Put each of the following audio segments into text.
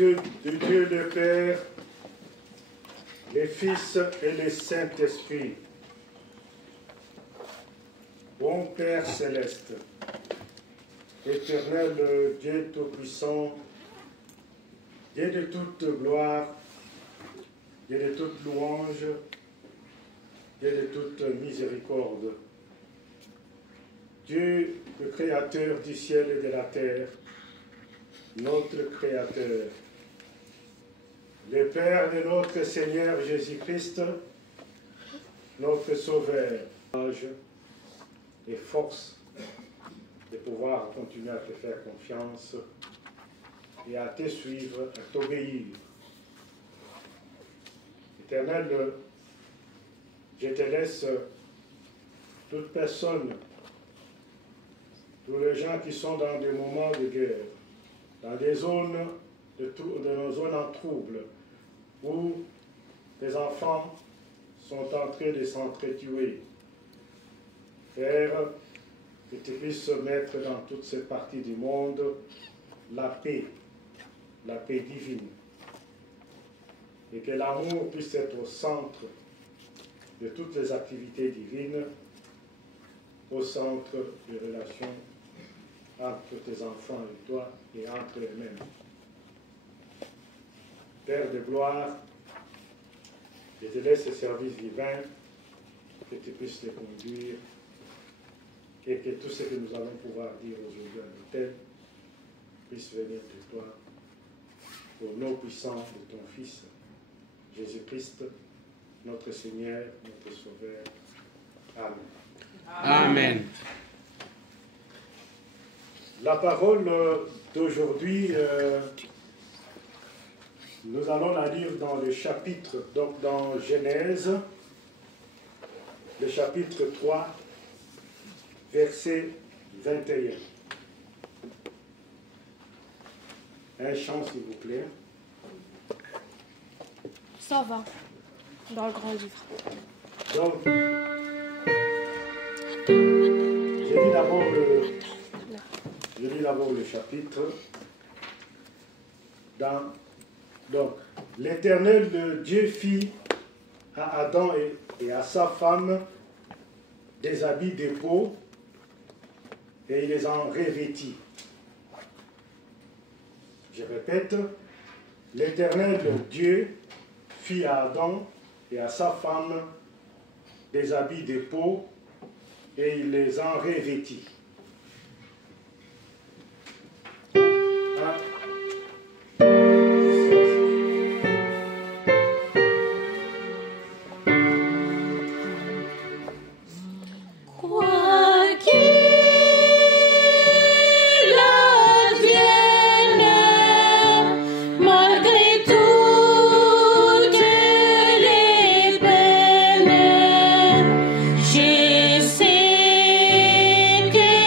Dieu, du Dieu le Père, le Fils et le Saint-Esprit. Bon Père céleste, éternel Dieu Tout-Puissant, Dieu de toute gloire, Dieu de toute louange, Dieu de toute miséricorde, Dieu, le Créateur du ciel et de la terre, notre Créateur, le Père de notre Seigneur Jésus-Christ, notre Sauveur, âge et force de pouvoir continuer à te faire confiance et à te suivre, à t'obéir. Éternel, je te laisse toute personne, tous les gens qui sont dans des moments de guerre, dans des zones, dans nos zones en trouble, où les enfants sont en train de s'entretuer. Père, que tu puisses mettre dans toutes ces parties du monde la paix divine, et que l'amour puisse être au centre de toutes les activités divines, au centre des relations entre tes enfants et toi, et entre eux-mêmes. Père de gloire, je te laisse ce service divin, que tu puisses les conduire, et que tout ce que nous allons pouvoir dire aujourd'hui à l'autel puisse venir de toi, au nom puissant de ton Fils, Jésus-Christ, notre Seigneur, notre Sauveur. Amen. Amen. La parole d'aujourd'hui, nous allons la lire dans le chapitre, donc dans Genèse, le chapitre 3, verset 21. Un chant, s'il vous plaît. 120, dans le grand livre. Donc, je lis d'abord le chapitre. Donc, l'Éternel Dieu fit à Adam et à sa femme des habits de peau, et il les en revêtit. Je répète, l'Éternel Dieu fit à Adam et à sa femme des habits de peau, et il les en revêtit. Je sais que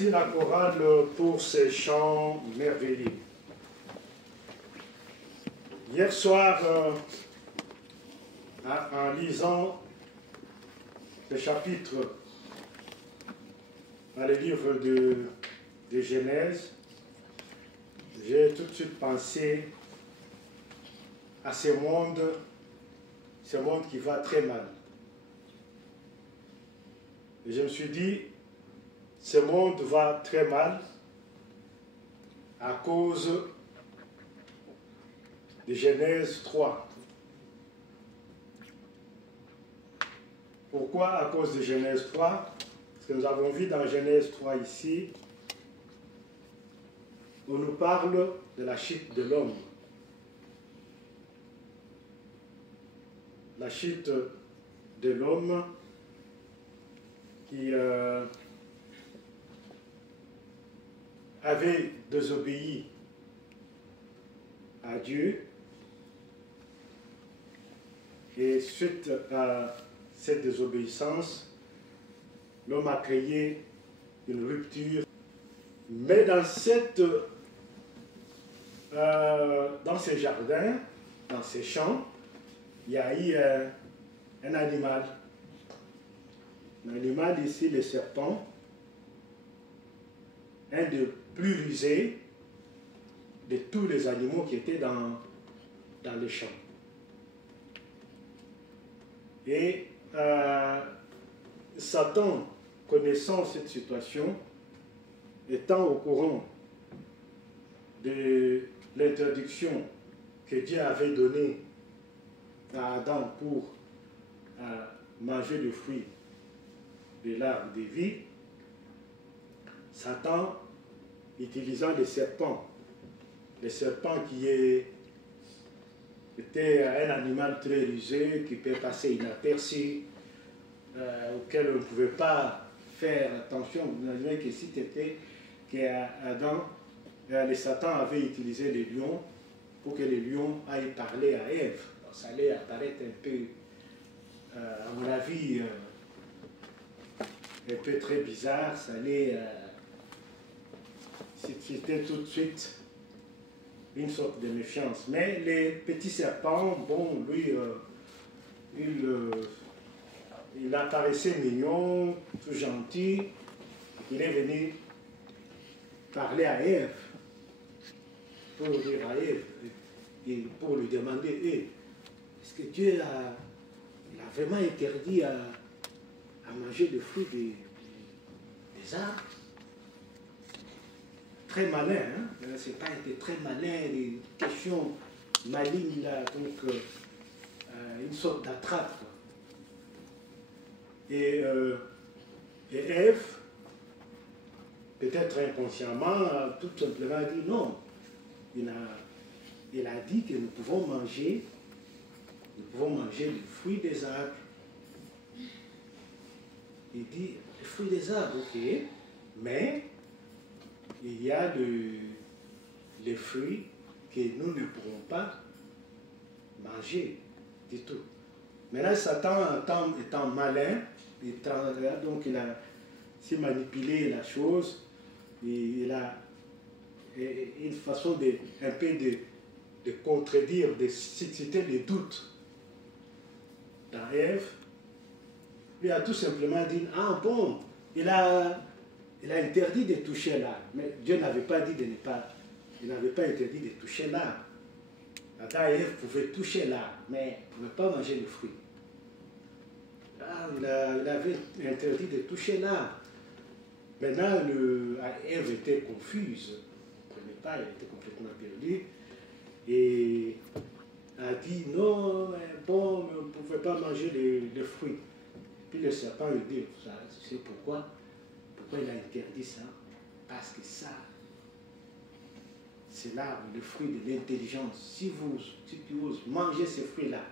Merci la chorale pour ces chants merveilleux. Hier soir, en lisant le chapitre dans le livre de Genèse, j'ai tout de suite pensé à ce monde qui va très mal. Et je me suis dit, ce monde va très mal à cause de Genèse 3. Pourquoi à cause de Genèse 3? Parce que nous avons vu dans Genèse 3 ici, on nous parle de la chute de l'homme. La chute de l'homme qui avait désobéi à Dieu, et suite à cette désobéissance, l'homme a créé une rupture. Mais dans ces jardins, dans ces champs, il y a eu un animal. Un animal ici, le serpent, un des plus rusés de tous les animaux qui étaient dans le champ. Et Satan, connaissant cette situation, étant au courant de l'interdiction que Dieu avait donnée à Adam pour manger le fruit de l'arbre de vie, Satan, utilisant le serpent qui était un animal très rusé, qui peut passer inaperçu, auquel on ne pouvait pas faire attention. Vous imaginez que si c'était qu'Adam, le Satan avait utilisé les lions pour que les lions aillent parler à Ève. Ça allait apparaître un peu, à mon avis, un peu très bizarre. Ça allait, c'était tout de suite une sorte de méfiance. Mais les petits serpents, bon, lui, il apparaissait mignon, tout gentil. Il est venu parler à Ève, pour dire à Ève, et pour lui demander, est-ce que Dieu a vraiment interdit à manger le fruit des arbres? Très malin, hein? C'est pas été très malin, les questions malignes là, donc une sorte d'attrape. Et Ève, peut-être inconsciemment, a tout simplement dit non. Il a dit que nous pouvons manger le fruit des arbres. Il dit, le fruit des arbres, ok, mais il y a les fruits que nous ne pourrons pas manger du tout. Mais là, Satan, étant malin, donc il a manipulé la chose, et il a une façon un peu de contredire, de susciter des doutes dans Ève. Il a tout simplement dit, ah bon, il a interdit de toucher l'arbre. Mais Dieu n'avait pas dit il n'avait pas interdit de toucher l'arbre. Adam et Ève pouvaient toucher l'arbre, mais ils ne pouvaient pas manger le fruit. Ah, il avait interdit de toucher l'arbre. Maintenant, Ève était confuse. Elle ne comprenait pas, elle était complètement perdue. Et a dit, non, bon, on ne pouvait pas manger les fruits. Puis le serpent lui dit, tu sais pourquoi il a interdit ça? Parce que ça, c'est l'arbre, le fruit de l'intelligence. Si tu oses manger ce fruit-là,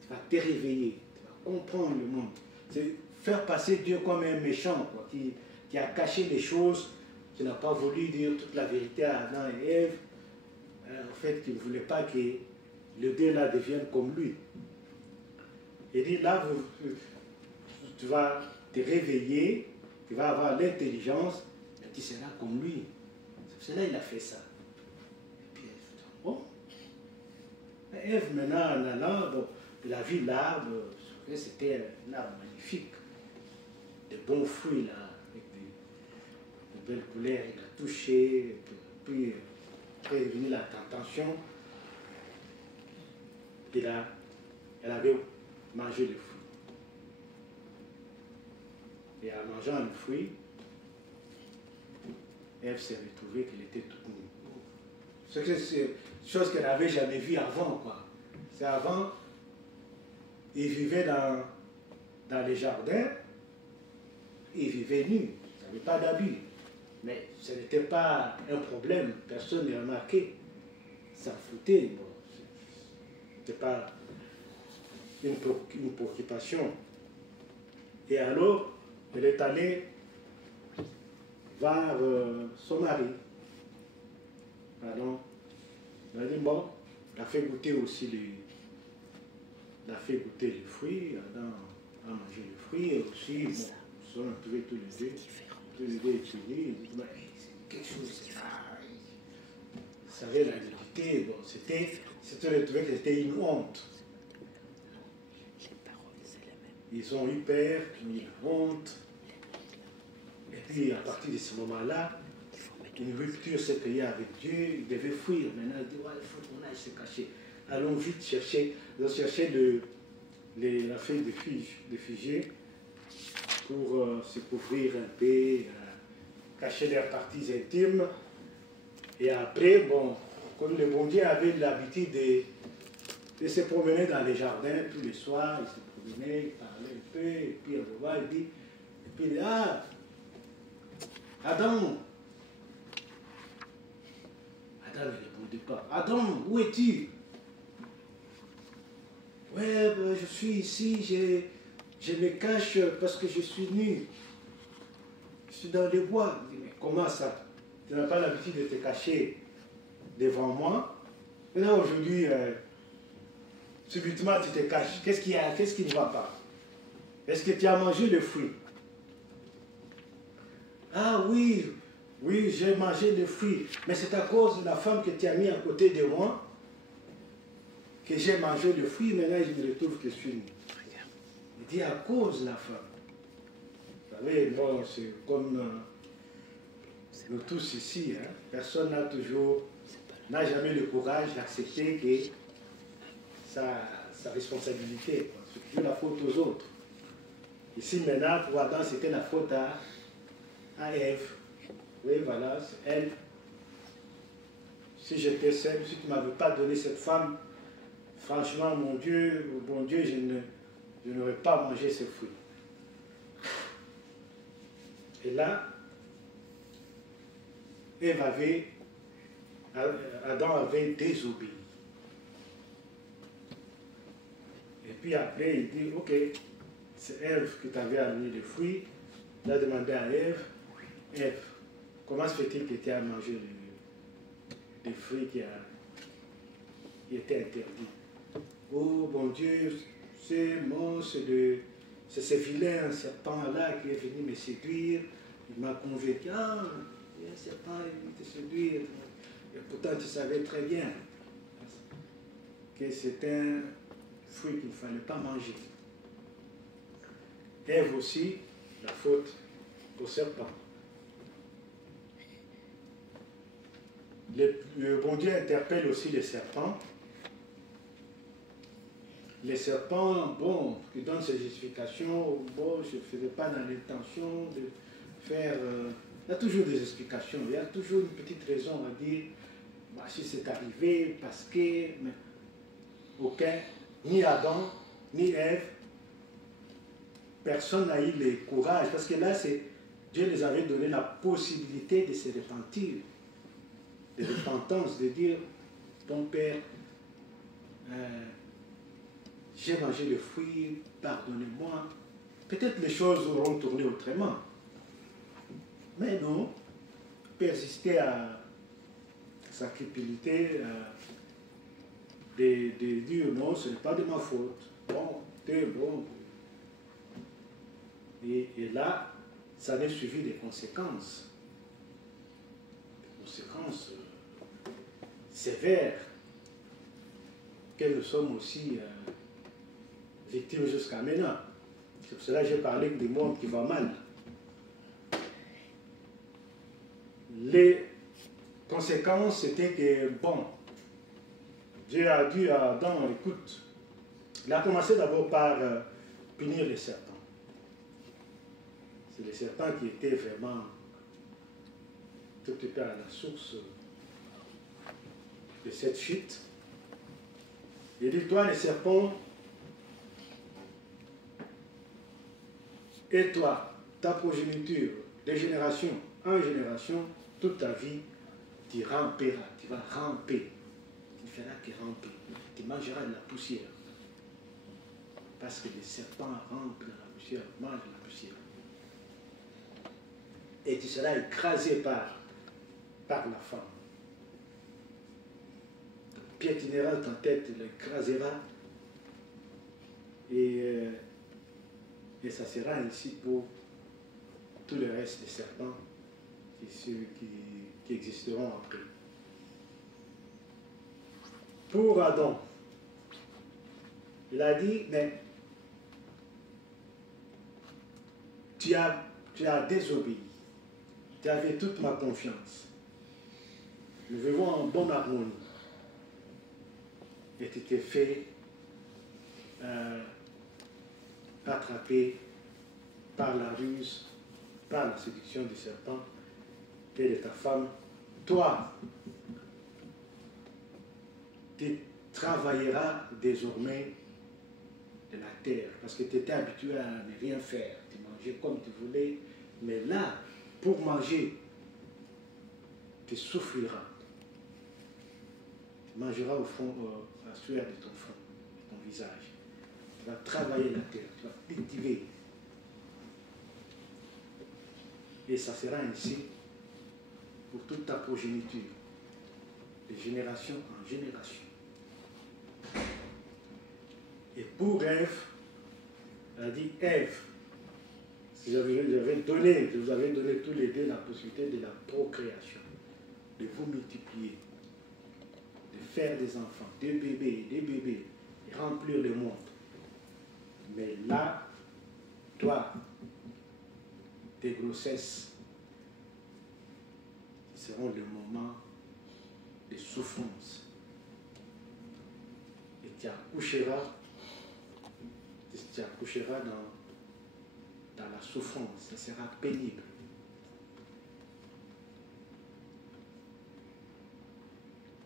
tu vas te réveiller, tu vas comprendre le monde. C'est faire passer Dieu comme un méchant, quoi, qui a caché les choses, qui n'a pas voulu dire toute la vérité à Adam et Ève. En fait, qui ne voulait pas que le Dieu là devienne comme lui. Il dit là, tu vas te réveiller, tu vas avoir l'intelligence tu seras comme lui. C'est pour cela qu'il a fait ça. Et puis Ève dit, bon. Ève, maintenant, en allant, bon, il a vu l'arbre, c'était un arbre magnifique, de bons fruits, là, avec de belles couleurs. Il a touché, puis après est venue la tentation. Elle avait mangé le fruit. Et en mangeant le fruit, Ève s'est retrouvée qu'elle était toute nue. C'est une chose qu'elle n'avait jamais vue avant, quoi. C'est avant, ils vivaient dans les jardins, ils vivaient nus, ils n'avaient pas d'habits. Mais ce n'était pas un problème, personne n'a remarqué. Ça foutait, bon, ce n'était pas une préoccupation. Et alors, elle est allée voir son mari. Pardon. Elle a dit, bon, elle a fait goûter aussi elle a fait goûter les fruits, Adam a mangé les fruits, et aussi, bon, ils sont retrouvés tous les deux étudiés, ils disent, mais c'est quelque chose, c'est ça. Ils savaient la vérité, bon, c'était retrouvé que c'était une honte. Ils ont eu peur, ils ont eu honte. Et puis, à partir de ce moment-là, une rupture s'est créée avec Dieu, ils devaient fuir. Maintenant, ils disent, ouais, il faut qu'on aille se cacher. Allons vite chercher. Ils ont cherché la feuille de figuier pour se couvrir un peu, cacher leurs parties intimes. Et après, bon, comme le bon Dieu avait l'habitude de se promener dans les jardins tous les soirs, il se promenait, il parlait un peu, et puis on voit, il dit, ah, Adam, ne répondait pas. Adam, où es-tu? Ouais, ben, je suis ici, je me cache parce que je suis nu. Je suis dans les bois. Il dit, mais comment ça? Tu n'as pas l'habitude de te cacher devant moi. Et là, aujourd'hui, subitement, tu te caches. Qu'est-ce qu'il y a? Qu'est-ce qui ne va pas? Est-ce que tu as mangé le fruit? Ah oui, oui, j'ai mangé le fruit, mais c'est à cause de la femme que tu as mis à côté de moi que j'ai mangé le fruit, maintenant je me retrouve que je suis nu. Il dit à cause de la femme. Vous savez, moi, c'est comme nous tous ici, hein, personne n'a jamais le courage d'accepter que sa responsabilité, c'est toujours la faute aux autres. Ici maintenant, pour Adam, c'était la faute à Ève. Oui, voilà, c'est elle. Si j'étais seul, si tu ne m'avais pas donné cette femme, franchement, mon Dieu, je n'aurais pas mangé ce fruit. Et là, Adam avait désobéi. Et puis après, il dit, ok, c'est Ève qui t'avait amené le fruit. Il a demandé à Ève, Ève, comment se fait-il que tu as mangé les fruits qui étaient interdits? Oh, bon Dieu, c'est ce vilain serpent-là qui est venu me séduire. Il m'a convaincu, ah, un serpent est venu te séduire. Et pourtant, tu savais très bien que c'est un fruit qu'il ne fallait pas manger. Ève aussi, la faute au serpent. Le bon Dieu interpelle aussi les serpents. Les serpents, bon, qui donnent ces justifications, bon, je ne faisais pas dans l'intention de faire... il y a toujours des explications, il y a toujours une petite raison à dire, bah, si c'est arrivé, parce que... Mais aucun, ni Adam, ni Ève, personne n'a eu le courage, parce que là, Dieu les avait donné la possibilité de se repentir, de repentance, de dire, ton Père, j'ai mangé le fruit, pardonnez-moi. Peut-être les choses auront tourné autrement. Mais non, persister à sa cupidité, de dire non, ce n'est pas de ma faute. Bon, t'es bon. Et là, ça avait suivi des conséquences. conséquences sévères que nous sommes aussi victimes jusqu'à maintenant. C'est pour cela que j'ai parlé du monde qui va mal. Les conséquences, c'était que, bon, Dieu a dit à Adam, écoute, il a commencé d'abord par punir les serpents. C'est les serpents qui étaient vraiment tout à la source de cette chute. Il dit, toi les serpents, et toi, ta progéniture, de génération en génération, toute ta vie, tu ramperas, tu vas ramper. Tu ne feras que ramper. Tu mangeras de la poussière. Parce que les serpents rampent dans la poussière, mangent la poussière. Et tu seras écrasé par la femme. Tu piétineras ta tête, tu l'écraseras. Et ça sera ainsi pour tout le reste des serpents qui existeront après. Pour Adam, il a dit, mais tu as désobéi. Tu avais toute ma confiance. Nous vivons en bonne harmonie. Et tu t'es fait attraper par la ruse, par la séduction du serpent et de ta femme. Toi, tu travailleras désormais de la terre, parce que tu étais habitué à ne rien faire. Tu mangeais comme tu voulais, mais là, pour manger, tu souffriras. Tu mangeras au fond, la sueur de ton front, de ton visage. Tu vas travailler la terre, tu vas cultiver. Et ça sera ainsi pour toute ta progéniture, de génération en génération. Et pour Ève, elle a dit, Ève, si je vous avais donné tous les deux la possibilité de la procréation, de vous multiplier, de faire des enfants, des bébés, et remplir le monde. Mais là, toi, tes grossesses seront le moment de souffrance. Et tu accoucheras dans la souffrance, ça sera pénible.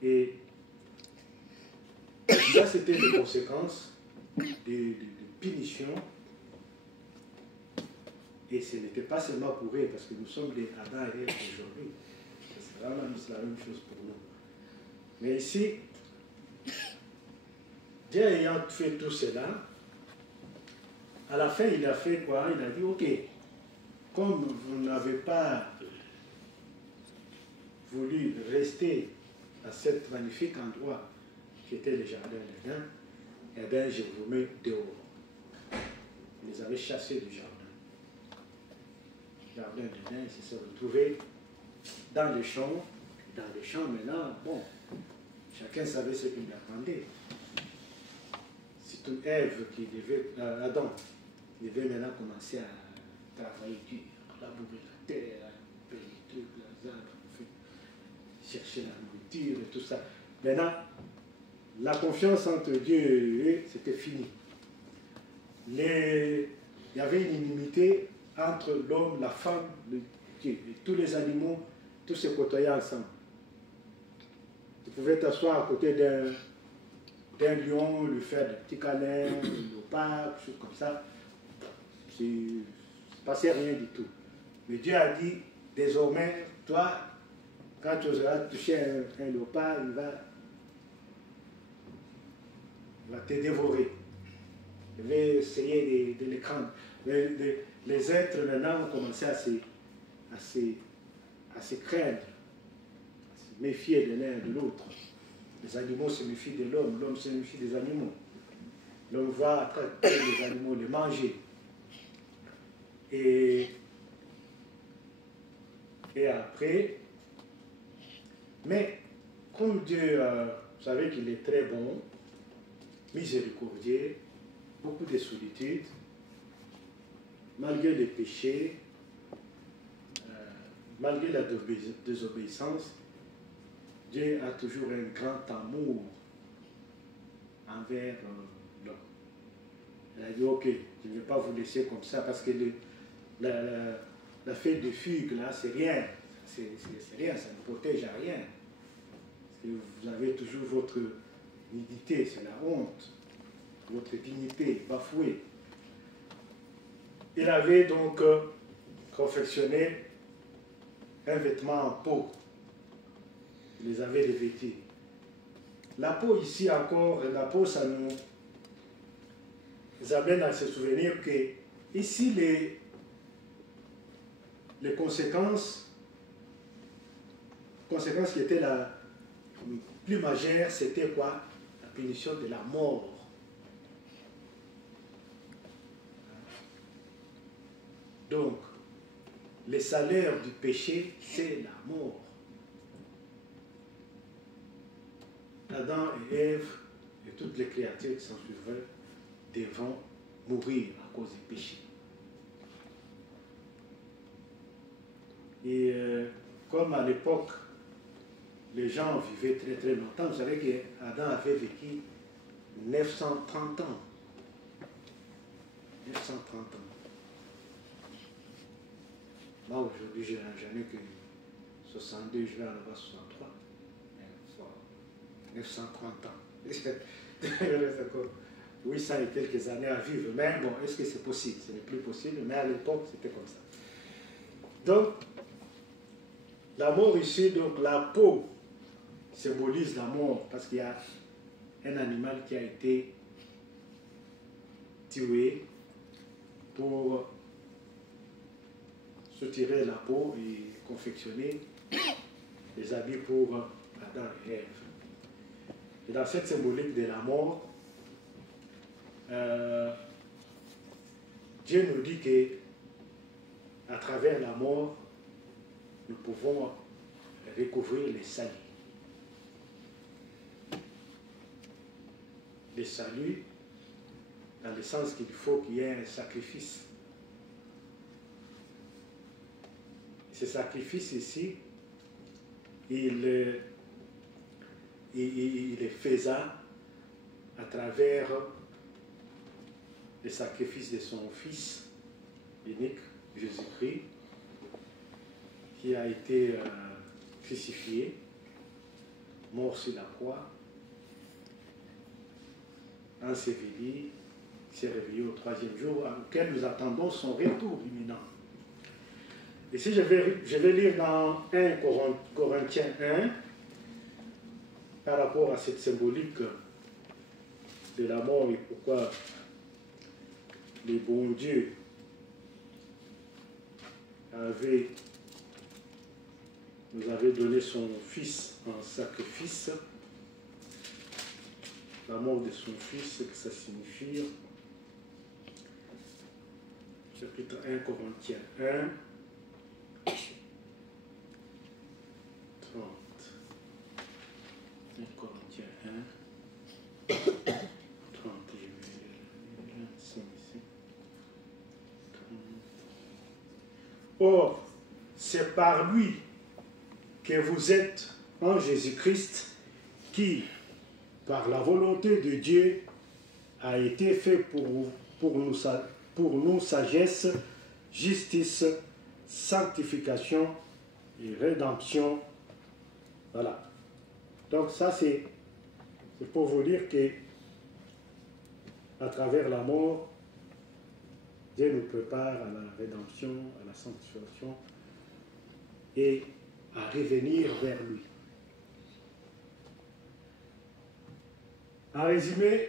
Et ça, c'était les conséquences de punition. Et ce n'était pas seulement pour eux, parce que nous sommes des Adam et Ève aujourd'hui. C'est vraiment la même chose pour nous. Mais ici, Dieu ayant fait tout cela, à la fin, il a fait quoi? Il a dit, ok, comme vous n'avez pas voulu rester à cet magnifique endroit qui était le jardin d'Éden, eh bien, je vous mets dehors. Vous les avez chassés du jardin. Le jardin d'Éden, c'est se retrouver dans les champs. Dans les champs, maintenant, bon, chacun savait ce qu'il attendait. C'est une Ève qui devait, Adam, qui devait maintenant commencer à travailler dur, labourer la terre, payer les trucs, les arbres, chercher la nourriture et tout ça. Maintenant, la confiance entre Dieu et eux, c'était fini. Il y avait une inimité entre l'homme, la femme, Dieu. Et tous les animaux, tous se côtoyaient ensemble. Tu pouvais t'asseoir à côté d'un lion, lui faire des petits câlins, un léopard, des choses comme ça. Il ne se passait rien du tout. Mais Dieu a dit, désormais, toi, quand tu oseras toucher un léopard, il va te dévorer. Il va essayer de l'écran. Les êtres maintenant ont commencé à se craindre, à se méfier de l'un et de l'autre. Les animaux se méfient de l'homme, l'homme se méfie des animaux. L'homme va attraper les animaux, les manger. Et après, Mais comme Dieu, vous savez qu'il est très bon, miséricordieux, beaucoup de solitude, malgré les péchés, malgré la désobéissance, Dieu a toujours un grand amour envers l'homme. Il a dit, ok, je ne vais pas vous laisser comme ça, parce que la feuille de figue, là, c'est rien. C'est rien, ça ne protège à rien. Parce que vous avez toujours votre nudité, c'est la honte, votre dignité bafouée. Il avait donc confectionné un vêtement en peau. Il les avait revêtis. La peau ici encore, la peau, ça nous amène à se souvenir que ici les conséquences qui étaient la plus majeure, c'était quoi? La punition de la mort. Donc, le salaire du péché, c'est la mort. Adam et Ève et toutes les créatures qui s'en suivraient devront mourir à cause du péché. Et comme à l'époque, les gens vivaient très très longtemps, vous savez qu'Adam avait vécu 930 ans. 930 ans. Moi aujourd'hui, j'en ai que 62, je vais en avoir 63. 930 ans. 800 et quelques années à vivre. Mais bon, est-ce que c'est possible? Ce n'est plus possible, mais à l'époque, c'était comme ça. Donc, la mort ici, donc la peau symbolise la mort, parce qu'il y a un animal qui a été tué pour se tirer la peau et confectionner des habits pour Adam et Ève. Et dans cette symbolique de la mort, Dieu nous dit que à travers la mort, nous pouvons recouvrir le salut. Le salut, dans le sens qu'il faut qu'il y ait un sacrifice. Ce sacrifice ici, il est faisable à travers le sacrifice de son Fils unique, Jésus-Christ, qui a été crucifié, mort sur la croix, enseveli, s'est réveillé au 3e jour, auquel nous attendons son retour imminent. Ici, je vais lire dans 1 Corinthiens 1, par rapport à cette symbolique de la mort et pourquoi le bon Dieu nous avait donné son Fils en sacrifice. La mort de son Fils, ce que ça signifie. Chapitre 1 Corinthiens 1. 30. 1 Corinthiens 1. 30, je vais ici. 30. Or, c'est par lui que vous êtes en Jésus-Christ, qui, par la volonté de Dieu, a été fait pour nous sagesse, justice, sanctification et rédemption. Voilà. Donc ça, c'est pour vous dire que à travers la mort, Dieu nous prépare à la rédemption, à la sanctification et à revenir vers lui. En résumé,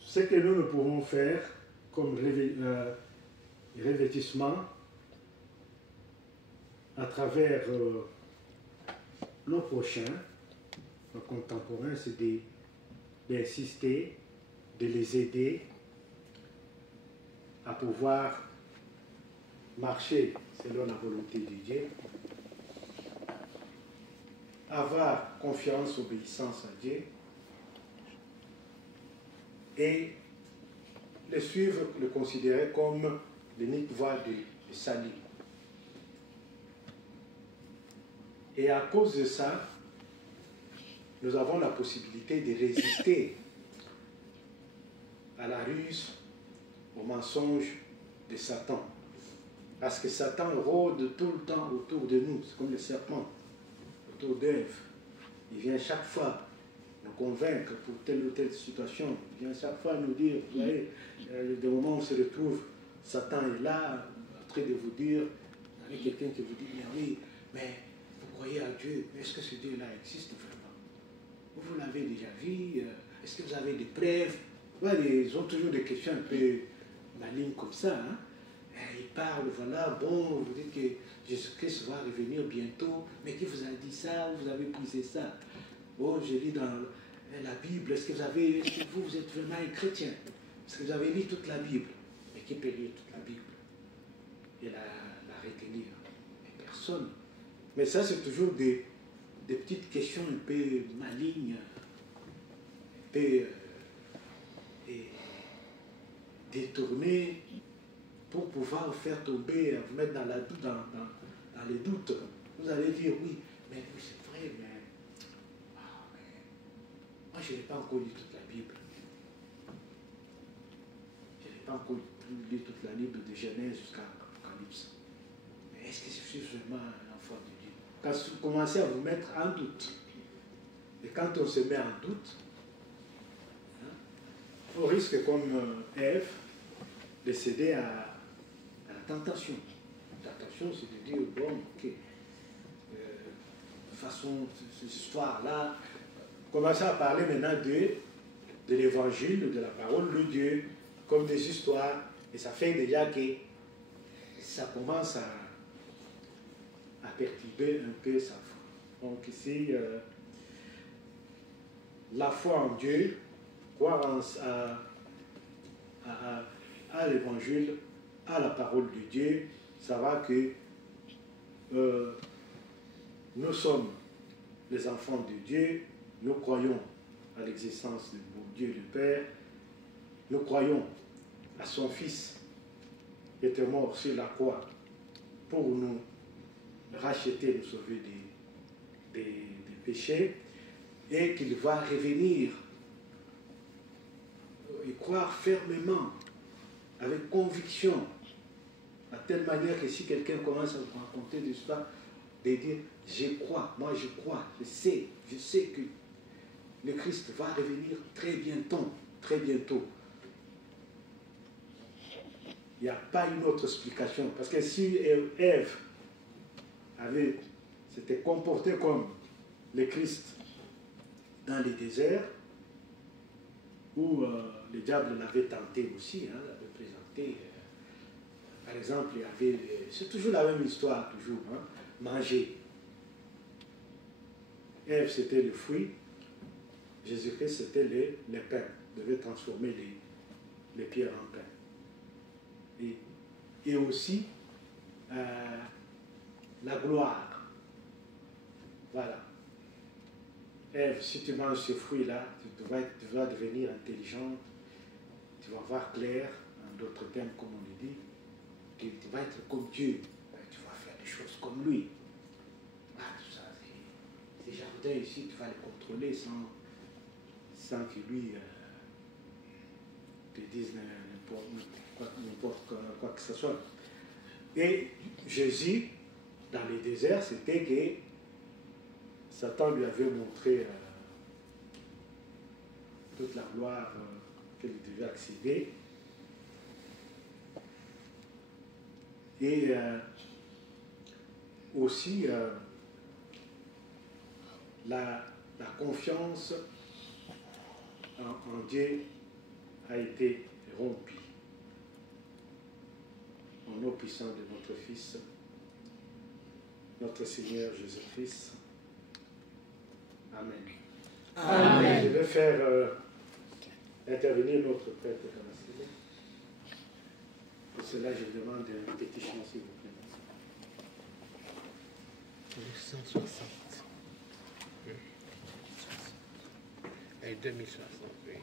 ce que nous pouvons faire comme revêtissement à travers nos prochains, nos contemporains, c'est d'insister, de les aider à pouvoir marcher selon la volonté de Dieu avoir confiance, obéissance à Dieu, et le suivre, le considérer comme l'unique voie de salut. Et à cause de ça, nous avons la possibilité de résister à la ruse, au mensonge de Satan. Parce que Satan rôde tout le temps autour de nous, c'est comme le serpent autour d'Ève. Il vient chaque fois nous convaincre pour telle ou telle situation. Il vient chaque fois nous dire, vous voyez, des moments où on se retrouve, Satan est là, en train de vous dire, avec quelqu'un qui vous dit, mais oui, mais vous croyez à Dieu, mais est-ce que ce Dieu-là existe vraiment? Vous l'avez déjà vu? Est-ce que vous avez des preuves? Ouais, ils ont toujours des questions un peu malignes comme ça. Hein? Ils parlent, voilà, bon, vous dites que Jésus-Christ va revenir bientôt, mais qui vous a dit ça? Vous avez prisé ça? Bon, je lis dans la Bible, est-ce que vous êtes vraiment un chrétien? Est-ce que vous avez lu toute la Bible? Mais qui peut lire toute la Bible et la retenir? Mais personne. Mais ça, c'est toujours des petites questions un peu malignes, un peu détournées pour pouvoir vous faire tomber, vous mettre dans les doutes. Vous allez dire, oui, mais c'est vrai, mais moi, je n'ai pas encore lu toute la Bible. Je n'ai pas encore lu toute la Bible de Genèse jusqu'à Apocalypse. Mais est-ce que je suis vraiment un enfant de Dieu? Quand vous commencez à vous mettre en doute, et quand on se met en doute, hein, on risque, comme Ève, de céder à la tentation. La tentation, c'est de dire, bon, ok, de toute façon, cette histoire-là, commencer à parler maintenant de l'évangile, de la parole de Dieu, comme des histoires, et ça fait déjà que ça commence à perturber un peu sa foi. Donc ici, la foi en Dieu, croire à l'évangile, à la parole de Dieu, ça va que nous sommes les enfants de Dieu, nous croyons à l'existence de Dieu le Père, nous croyons à son Fils qui était mort sur la croix pour nous racheter, nous sauver des péchés, et qu'il va revenir et croire fermement, avec conviction, à telle manière que si quelqu'un commence à vous raconter des histoires, de dire, je crois, moi je crois, je sais que le Christ va revenir très bientôt, très bientôt. Il n'y a pas une autre explication. Parce que si Ève s'était comportée comme le Christ dans le désert, où le diable l'avait tenté aussi, hein, l'avait présenté. Par exemple, il y avait, c'est toujours la même histoire, toujours, hein, manger. Ève, c'était le fruit. Jésus-Christ, c'était les pains. Il devait transformer les pierres en pain. Et aussi la gloire. Voilà. Ève, si tu manges ce fruit-là, tu vas devenir intelligente, tu vas voir clair, en d'autres termes, comme on le dit, tu vas être comme Dieu, tu vas faire des choses comme lui. Ah, tout ça, ces jardins ici, tu vas les contrôler sans que lui te dise n'importe quoi que ce soit. Et Jésus, dans le désert, c'était que Satan lui avait montré toute la gloire qu'il devait accéder. Et aussi la confiance en Dieu a été rompue. Au nom puissant de notre Fils, notre Seigneur Jésus-Christ. Amen. Amen. Je vais faire intervenir notre prêtre Kamasile. Pour cela, je demande un petit chant, s'il vous plaît. 160. Et 2060, oui.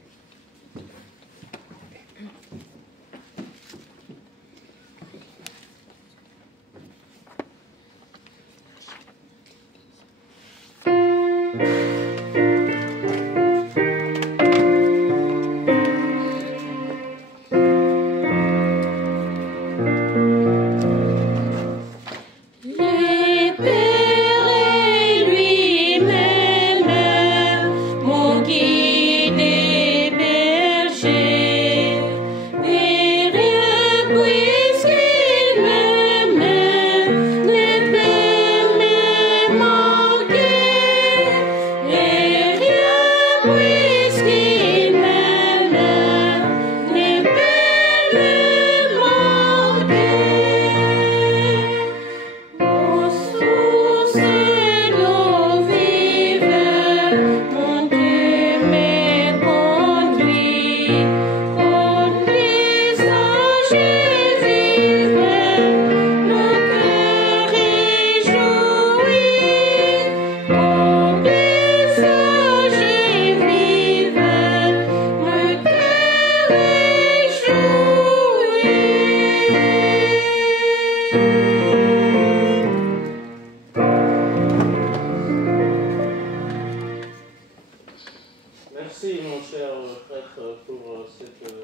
Merci mon cher prêtre pour cette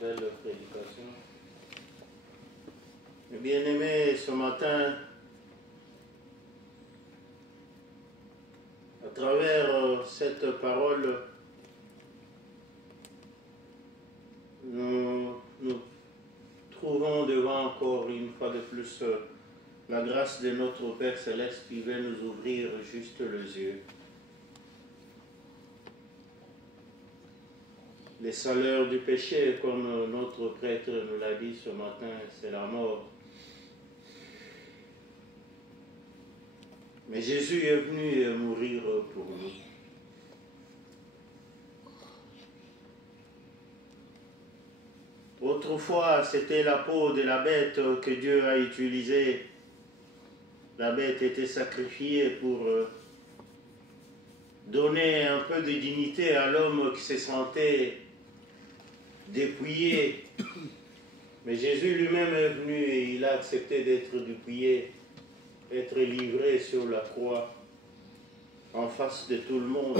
belle prédication. Bien-aimés, ce matin, à travers cette parole, nous trouvons devant encore une fois de plus la grâce de notre Père Céleste qui veut nous ouvrir juste les yeux. Les salaires du péché, comme notre prêtre nous l'a dit ce matin, c'est la mort. Mais Jésus est venu mourir pour nous. Autrefois, c'était la peau de la bête que Dieu a utilisée. La bête était sacrifiée pour donner un peu de dignité à l'homme qui se sentait dépouillé. Mais Jésus lui-même est venu et il a accepté d'être dépouillé, être livré sur la croix en face de tout le monde.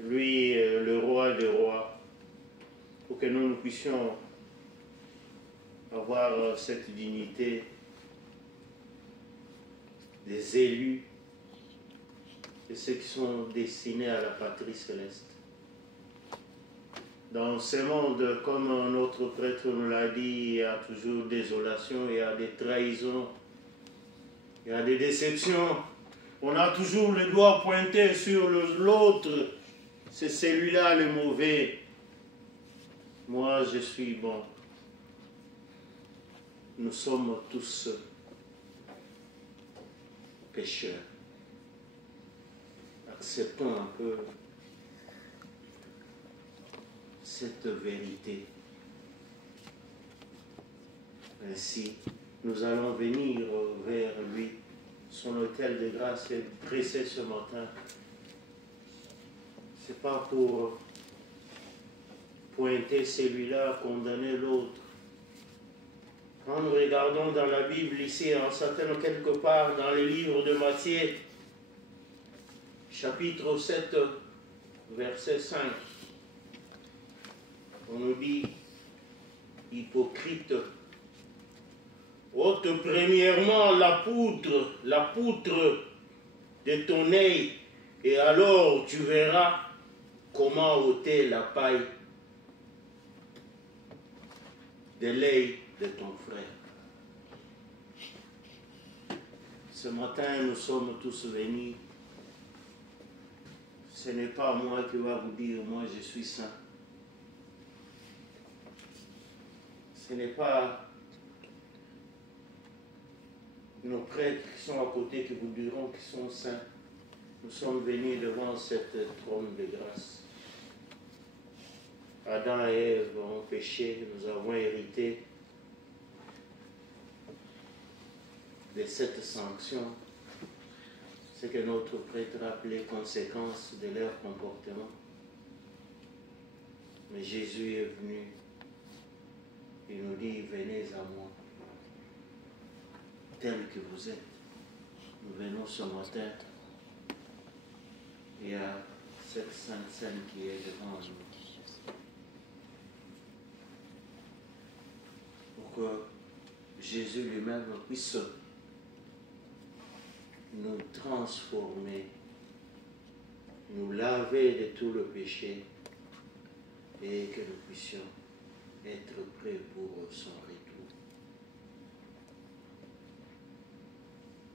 Lui, le roi des rois, pour que nous puissions avoir cette dignité des élus et ceux qui sont destinés à la patrie céleste. Dans ce monde, comme notre prêtre nous l'a dit, il y a toujours désolation, il y a des trahisons, il y a des déceptions. On a toujours le doigt pointé sur l'autre. C'est celui-là le mauvais. Moi, je suis bon. Nous sommes tous pécheurs. Acceptons un peu cette vérité. Ainsi, nous allons venir vers lui, son autel de grâce, et presser ce matin. Ce n'est pas pour pointer celui-là, condamner l'autre. Quand nous regardons dans la Bible ici, en certaines quelque part dans le livre de Matthieu, chapitre 7, verset 5, on nous dit, hypocrite, ôte premièrement la poutre de ton œil, et alors tu verras comment ôter la paille de l'œil de ton frère. Ce matin, nous sommes tous venus. Ce n'est pas moi qui va vous dire, moi je suis saint. Ce n'est pas nos prêtres qui sont à côté qui vous diront qu'ils sont saints. Nous sommes venus devant cette trône de grâce. Adam et Ève ont péché, nous avons hérité de cette sanction. ce que notre prêtre a appelé conséquences de leur comportement. Mais Jésus est venu. Il nous dit, venez à moi, tel que vous êtes. Nous venons ce matin. Il y a cette sainte scène qui est devant nous. Pour que Jésus lui-même puisse nous transformer, nous laver de tout le péché et que nous puissions être prêts pour son retour.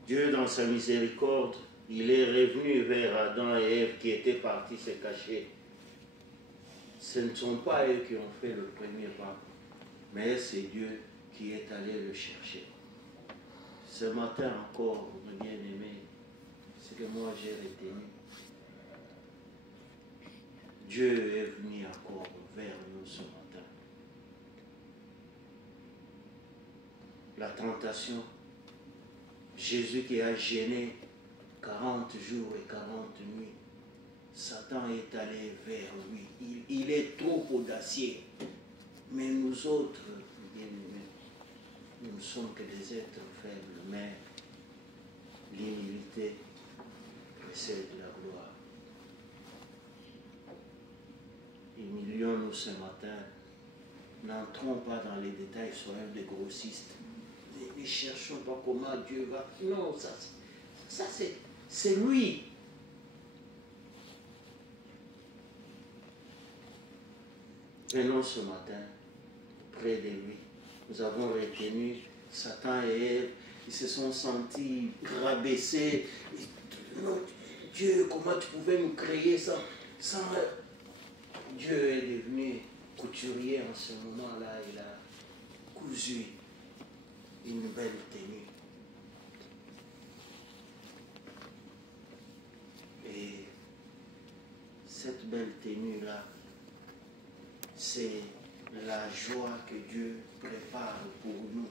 Dieu, dans sa miséricorde, il est revenu vers Adam et Ève qui étaient partis se cacher. Ce ne sont pas eux qui ont fait le premier pas, mais c'est Dieu qui est allé le chercher. Ce matin encore, mes bien-aimés, ce que moi j'ai retenu, Dieu est venu encore vers nous ce matin. La tentation, Jésus qui a gêné 40 jours et 40 nuits, Satan est allé vers lui. Il est trop audacieux. Mais nous autres, bien-aimés, nous ne sommes que des êtres faibles, mais l'humilité précède la gloire. Humilions-nous ce matin. N'entrons pas dans les détails, soyons des grossistes. Ne cherchons pas comment Dieu va. Non, ça c'est lui. Venons ce matin près de lui. Nous avons retenu Satan et Ève. Ils se sont sentis rabaissés. Non, Dieu, comment tu pouvais nous créer sans... Dieu est devenu couturier en ce moment-là. Il a cousu une belle tenue. Et cette belle tenue-là, c'est la joie que Dieu prépare pour nous.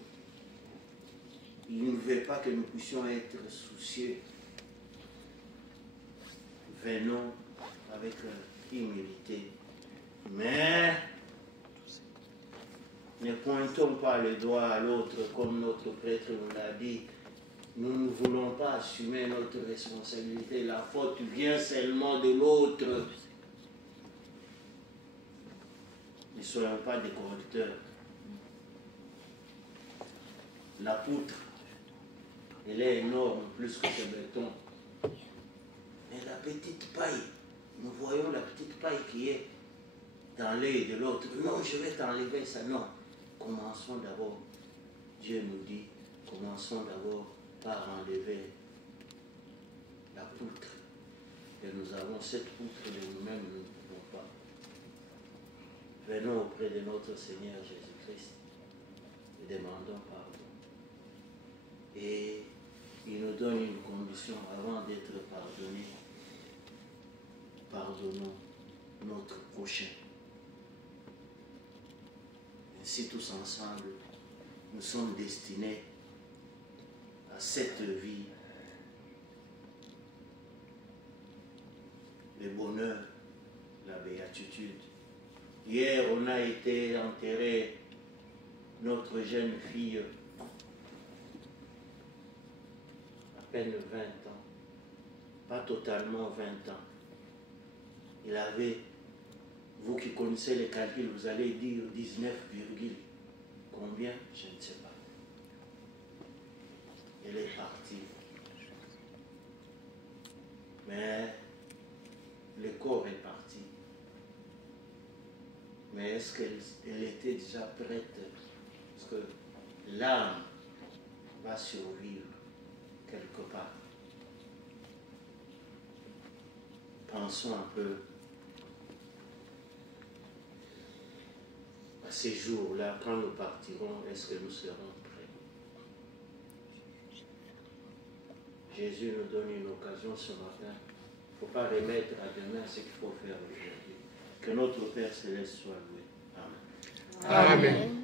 Il ne veut pas que nous puissions être soucieux. Venons avec humilité. Mais ne pointons pas le doigt à l'autre comme notre prêtre nous l'a dit. Nous ne voulons pas assumer notre responsabilité. La faute vient seulement de l'autre. Ne soyons pas des corrupteurs. La poutre, elle est énorme, plus que ce béton. Mais la petite paille, nous voyons la petite paille qui est dans l'œil de l'autre. Non, je vais t'enlever ça. Non. Commençons d'abord. Dieu nous dit, commençons d'abord par enlever la poutre. Et nous avons cette poutre de nous-mêmes, nous ne pouvons pas. Venons auprès de notre Seigneur Jésus-Christ et demandons pardon. Et il nous donne une condition avant d'être pardonné. Pardonnons notre prochain. Ainsi tous ensemble, nous sommes destinés à cette vie, le bonheur, la béatitude. Hier, on a été enterré notre jeune fille, à peine 20 ans, pas totalement 20 ans. Il avait, vous qui connaissez les calculs, vous allez dire 19, combien, je ne sais pas. Elle est partie. Mais le corps est parti. Mais est-ce qu'elle était déjà prête? Parce que l'âme va survivre quelque part. Pensons un peu à ces jours-là, quand nous partirons, est-ce que nous serons prêts? Jésus nous donne une occasion ce matin. Il ne faut pas remettre à demain ce qu'il faut faire aujourd'hui. Que notre Père Céleste soit loué. Amen. Amen.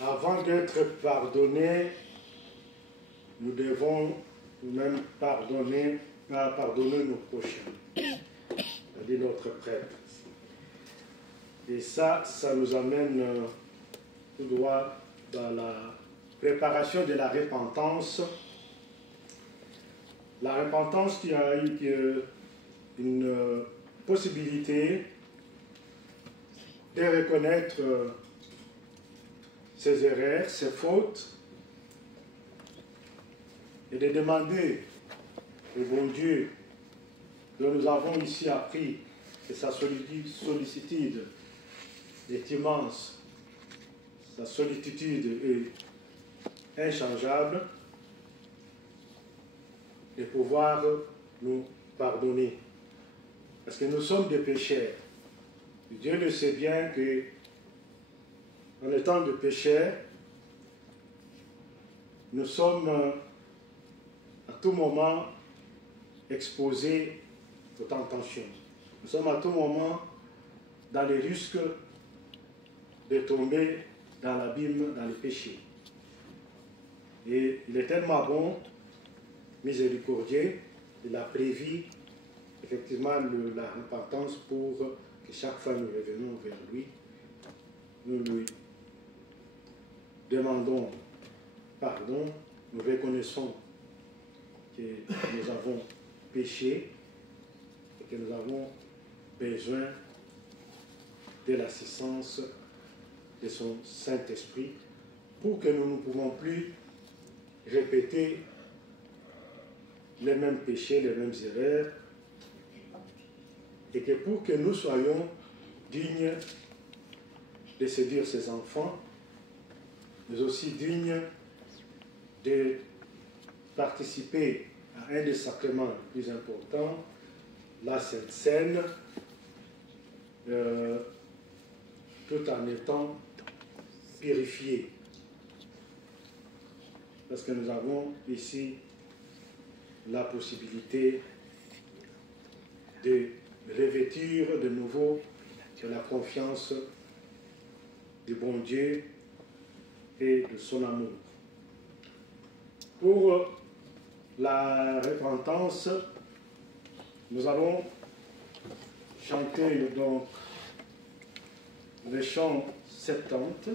Avant d'être pardonnés, nous devons nous-mêmes pardonner nos prochains, c'est-à-dire notre prêtre. Et ça nous amène tout droit dans la préparation de la repentance. La repentance qui a eu une possibilité de reconnaître ses erreurs, ses fautes, et de demander au bon Dieu dont nous avons ici appris que sa sollicitude est immense, sa sollicitude est inchangeable, de pouvoir nous pardonner. Parce que nous sommes des pécheurs. Dieu le sait bien que, en étant des pécheurs, nous sommes à tout moment exposés aux tentations. Nous sommes à tout moment dans les risques de tomber dans l'abîme, dans le péché. Et il est tellement bon, miséricordieux, il a prévu effectivement la repentance pour que chaque fois nous revenons vers lui, nous lui demandons pardon, nous reconnaissons que nous avons péché et que nous avons besoin de l'assistance de son Saint-Esprit pour que nous ne pouvons plus répéter les mêmes péchés, les mêmes erreurs, et que pour que nous soyons dignes de séduire ses enfants, mais aussi dignes de participer à un des sacrements les plus importants, la Sainte Seine, tout en étant purifiés. Parce que nous avons ici la possibilité de revêtir de nouveau de la confiance du bon Dieu et de son amour. Pour la repentance, nous allons chanter donc le chant 70.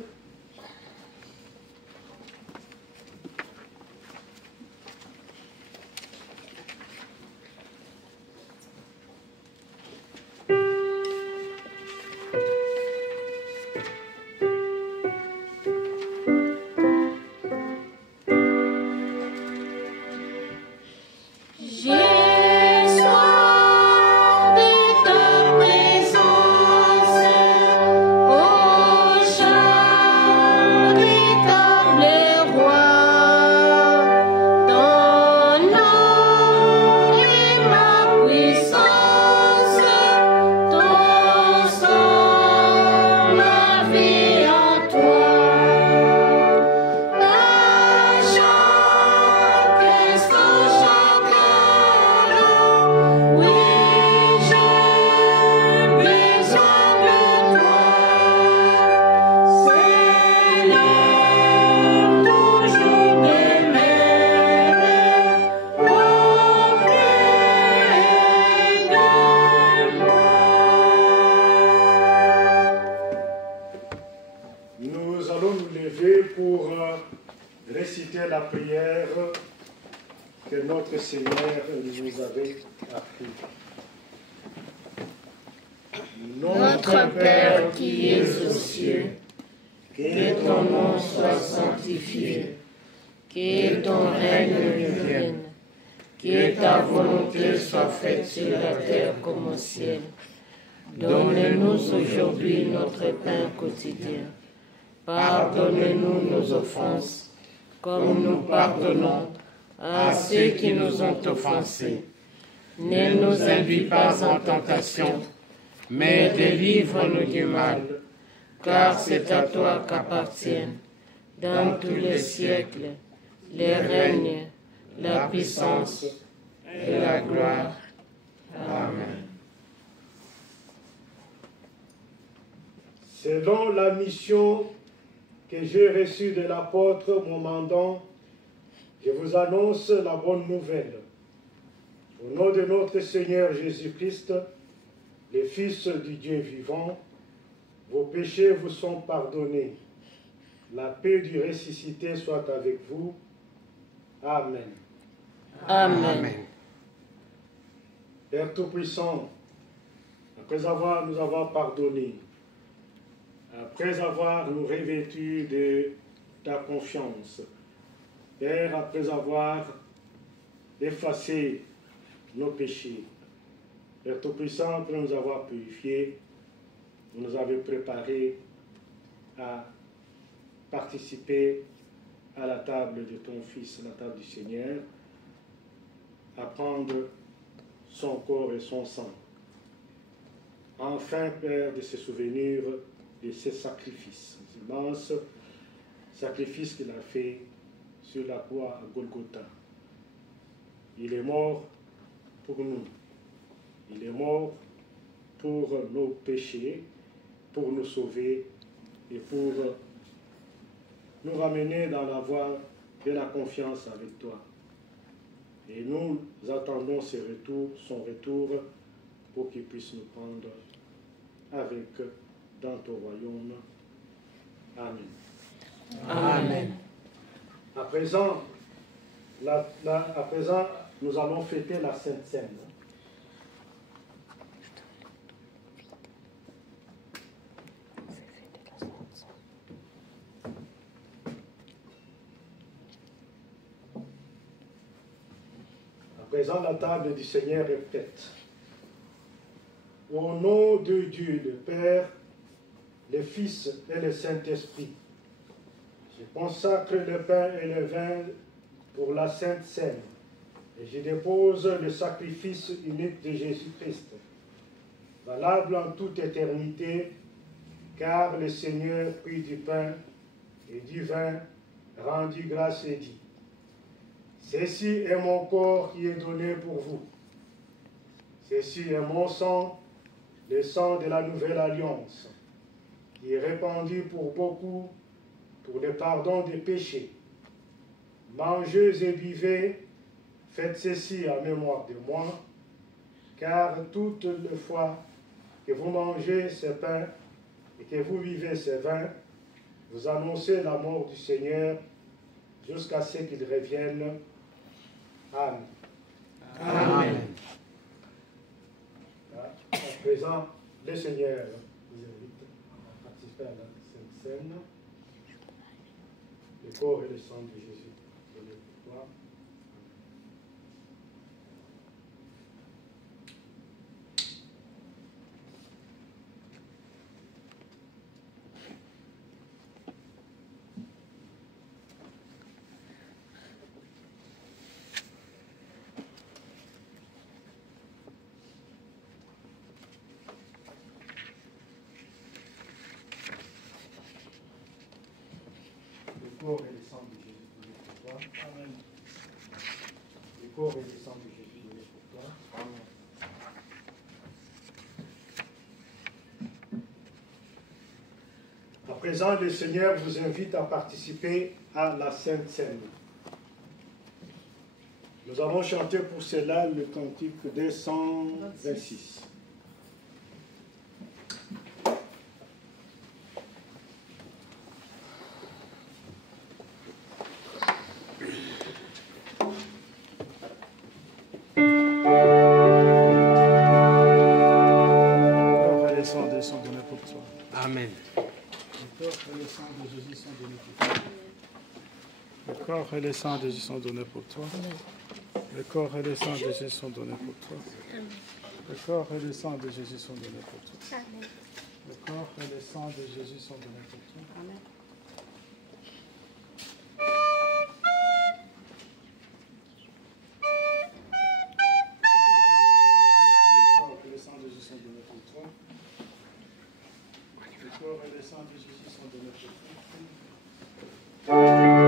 Notre Père qui es aux cieux, que ton nom soit sanctifié, que ton règne vienne, que ta volonté soit faite sur la terre comme au ciel. Donne-nous aujourd'hui notre pain quotidien. Pardonne-nous nos offenses, comme nous pardonnons à ceux qui nous ont offensés. Ne nous induis pas en tentation, mais délivre-nous du mal, car c'est à toi qu'appartiennent, dans tous les siècles, les règnes, la puissance et la gloire. Amen. Selon la mission que j'ai reçu de l'apôtre mon mandant, je vous annonce la bonne nouvelle. Au nom de notre Seigneur Jésus-Christ, le Fils du Dieu vivant, vos péchés vous sont pardonnés. La paix du ressuscité soit avec vous. Amen. Amen. Père Tout-Puissant, après nous avoir pardonné, après avoir nous revêtus de ta confiance, Père, après avoir effacé nos péchés, Père Tout-Puissant, après nous avoir purifiés, vous nous avez préparés à participer à la table de ton Fils, la table du Seigneur, à prendre son corps et son sang. Enfin, Père, de se souvenir de ses sacrifices, ces immenses sacrifices qu'il a fait sur la croix à Golgotha. Il est mort pour nous. Il est mort pour nos péchés, pour nous sauver et pour nous ramener dans la voie de la confiance avec toi. Et nous attendons son retour pour qu'il puisse nous prendre avec dans ton royaume. Amen. Amen. À présent, nous allons fêter la Sainte Seine. À présent, la table du Seigneur est faite. Au nom de Dieu, le Père, le Fils et le Saint-Esprit, je consacre le pain et le vin pour la Sainte Seine et je dépose le sacrifice unique de Jésus-Christ, valable en toute éternité, car le Seigneur prit du pain et du vin, rendit grâce et dit: ceci est mon corps qui est donné pour vous. Ceci est mon sang, le sang de la nouvelle alliance, qui est répandu pour beaucoup, pour le pardon des péchés. Mangez et buvez, faites ceci en mémoire de moi, car toute les fois que vous mangez ce pain et que vous buvez ce vin, vous annoncez la mort du Seigneur jusqu'à ce qu'il revienne. Amen. Amen. À présent, le Seigneur vous invite à participer à la Sainte Seine. Le corps et le sang de Jésus donné pour toi. Le corps et le sang de Jésus donné pour toi. Amen. Le corps et le sang de Jésus donné pour toi. Amen. À présent, le Seigneur vous invite à participer à la Sainte Seine. Nous avons chanté pour cela le cantique 226. Amen. Le corps et le sang de Jésus sont donnés pour toi. Le corps et le sang de Jésus sont donnés pour toi. Le corps et le sang de Jésus sont donnés pour toi. Le corps et le sang de Jésus sont donnés pour toi. Le corps et le sang de Jésus sont donnés pour toi. Amen. Le corps et le sang de Jésus sont donnés pour toi. Le corps et le sang de Jésus sont donnés pour toi. Amen.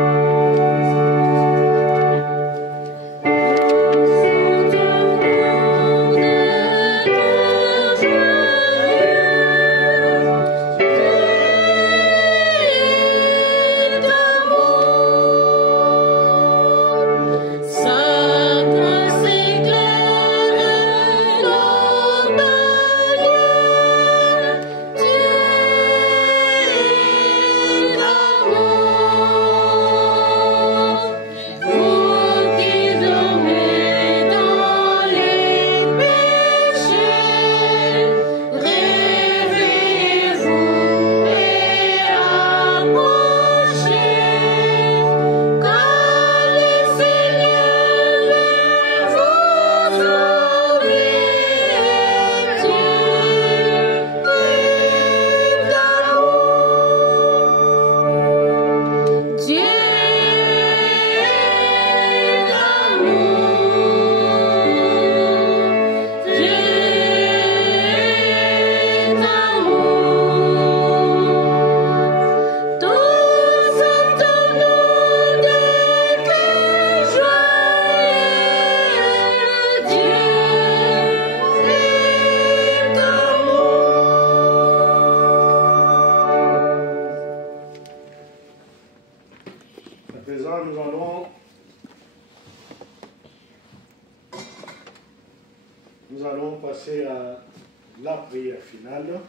la prière finale.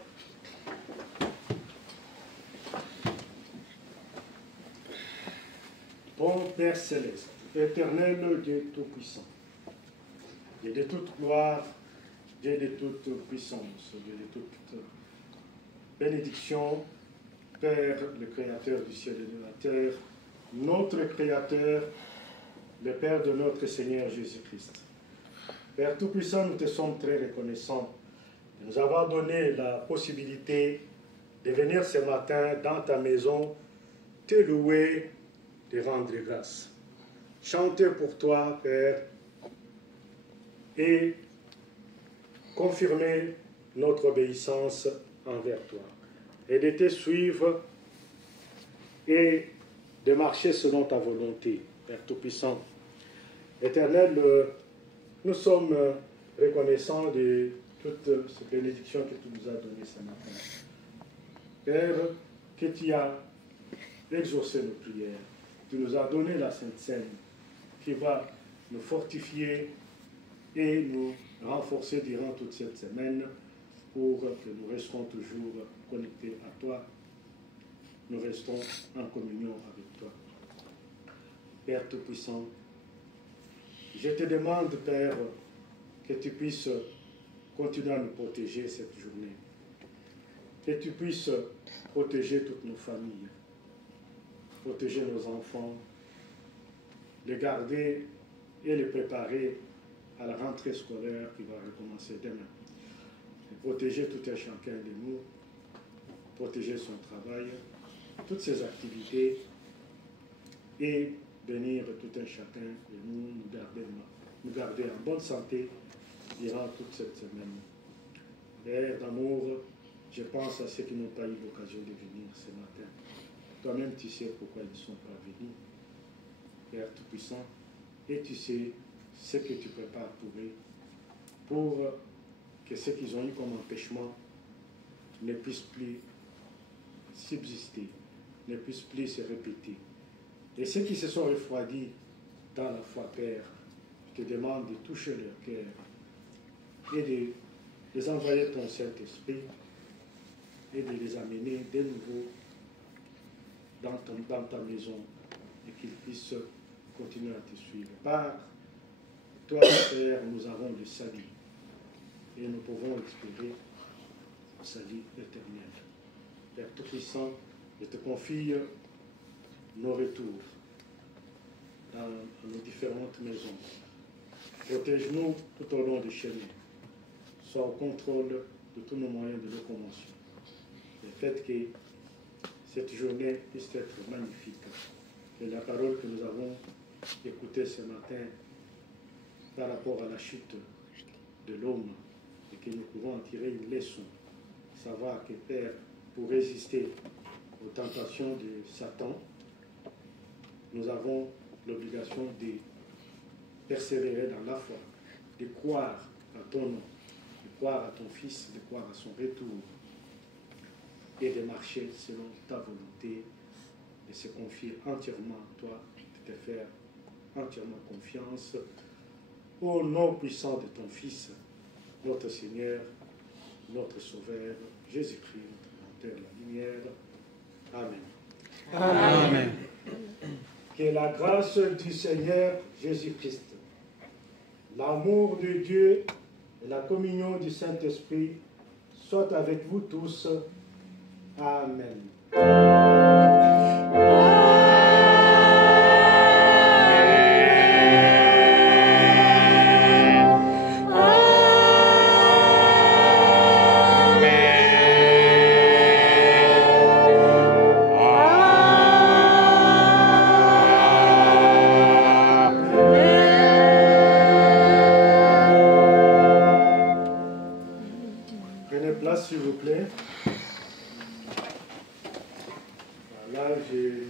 Bon Père céleste, éternel Dieu tout-puissant, Dieu de toute gloire, Dieu de toute puissance, Dieu de toute bénédiction, Père, le Créateur du ciel et de la terre, notre Créateur, le Père de notre Seigneur Jésus-Christ. Père tout-puissant, nous te sommes très reconnaissants de nous avoir donné la possibilité de venir ce matin dans ta maison, te louer, te rendre grâce. Chanter pour toi, Père, et confirmer notre obéissance envers toi. Et de te suivre et de marcher selon ta volonté, Père Tout-Puissant. Éternel, nous sommes reconnaissants de toutes ces bénédictions que tu nous as données ce matin. Père, que tu as exaucé nos prières. Tu nous as donné la Sainte Seine qui va nous fortifier et nous renforcer durant toute cette semaine pour que nous restions toujours connectés à toi. Nous restons en communion avec toi. Père Tout-Puissant, je te demande, Père, que tu puisses continuer à nous protéger cette journée. Que tu puisses protéger toutes nos familles, protéger nos enfants, les garder et les préparer à la rentrée scolaire qui va recommencer demain. Et protéger tout un chacun de nous, protéger son travail, toutes ses activités et bénir tout un chacun de nous, nous garder en bonne santé durant toute cette semaine. Père d'amour, je pense à ceux qui n'ont pas eu l'occasion de venir ce matin. Toi-même, tu sais pourquoi ils ne sont pas venus. Père Tout-Puissant, et tu sais ce que tu prépares pour que ce qu'ils ont eu comme empêchement ne puisse plus subsister, ne puisse plus se répéter. Et ceux qui se sont refroidis dans la foi, Père, je te demande de toucher leur cœur et de les envoyer ton Saint-Esprit et de les amener de nouveau dans ta maison et qu'ils puissent continuer à te suivre. Par toi, Père, nous avons le salut et nous pouvons espérer le salut éternel. Père Tout-Puissant, je te confie nos retours dans nos différentes maisons. Protège-nous tout au long du chemin. Sois au contrôle de tous nos moyens de locomotion. Le fait que cette journée puisse être magnifique. Que la parole que nous avons écoutée ce matin par rapport à la chute de l'homme et que nous pouvons en tirer une leçon. Savoir que, Père, pour résister aux tentations de Satan, nous avons l'obligation de persévérer dans la foi, de croire à ton nom, de croire à ton Fils, de croire à son retour et de marcher selon ta volonté, de se confier entièrement à toi, de te faire entièrement confiance au nom puissant de ton Fils, notre Seigneur, notre Sauveur, Jésus-Christ, notre Rédempteur, la lumière. Amen. Amen. Que la grâce du Seigneur Jésus-Christ, l'amour de Dieu et la communion du Saint-Esprit soient avec vous tous. Amen. Prenez place, s'il vous plaît. Voilà, j'ai